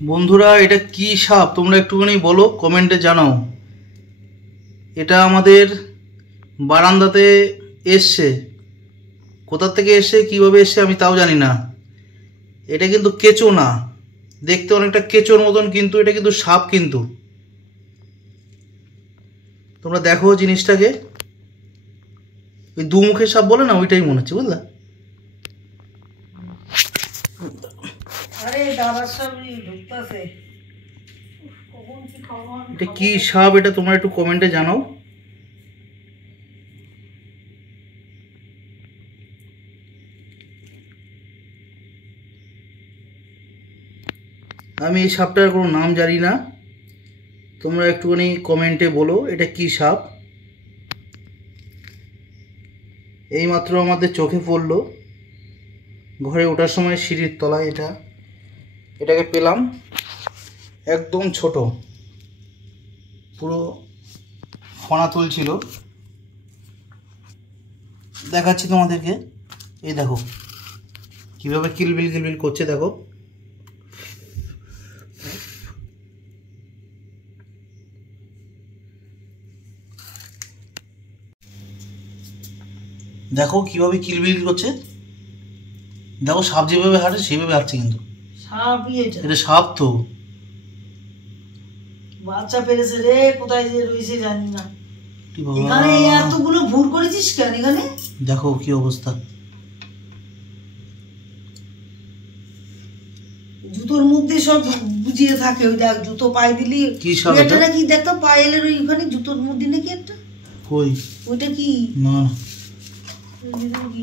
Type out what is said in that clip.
বন্ধুরা এটা কি সাপ তোমরা একটুখানি বলো, কমেন্টে জানাও। এটা আমাদের বারান্দাতে এসছে, কোথা থেকে এসছে কিভাবে এসছে আমি তাও জানি না। এটা কিন্তু কেঁচো না, দেখতে অনেকটা কেঁচোর মতন, কিন্তু এটা কিন্তু সাপ। কিন্তু তোমরা দেখো জিনিসটাকে, ওই দুমুখের সাপ বলে না, ওইটাই মনে হচ্ছে, বুঝলা? এটা কি সাপ এটা তোমরা একটু কমেন্টে জানাও। আমি এই সাপটার কোনো নাম জানি না, তোমরা একটুখানি কমেন্টে বলো এটা কি সাপ। এইমাত্র আমাদের চোখে পড়লো ঘরে ওঠার সময় সিঁড়ির তলায়। এটাকে পেলাম, একদম ছোট, পুরো ফনা তুলছিল। দেখাচ্ছি তোমাদেরকে, এই দেখো কীভাবে কিলবিল কিলবিল করছে, দেখো। দেখো কিভাবে কিলবিল করছে, দেখো সাপ যেভাবে হাঁটে সেভাবে হাঁটছে, কিন্তু এটা সাপ তো। বাচ্চা পেরেছে রে, কোথায় যে রয়েছে জানি না। এখানে এতগুলো ভুল করেছিস কেন? এখানে দেখো কি অবস্থা, জুতোর মধ্যে সব বুঝিয়ে থাকে। ওই দেখ জুতো পায়ে দিলি কি সাপ এটা নাকি, দেখতো পায়েলের ওইখানে জুতোর মধ্যে নাকি একটা। কই ওইটা কি? না কি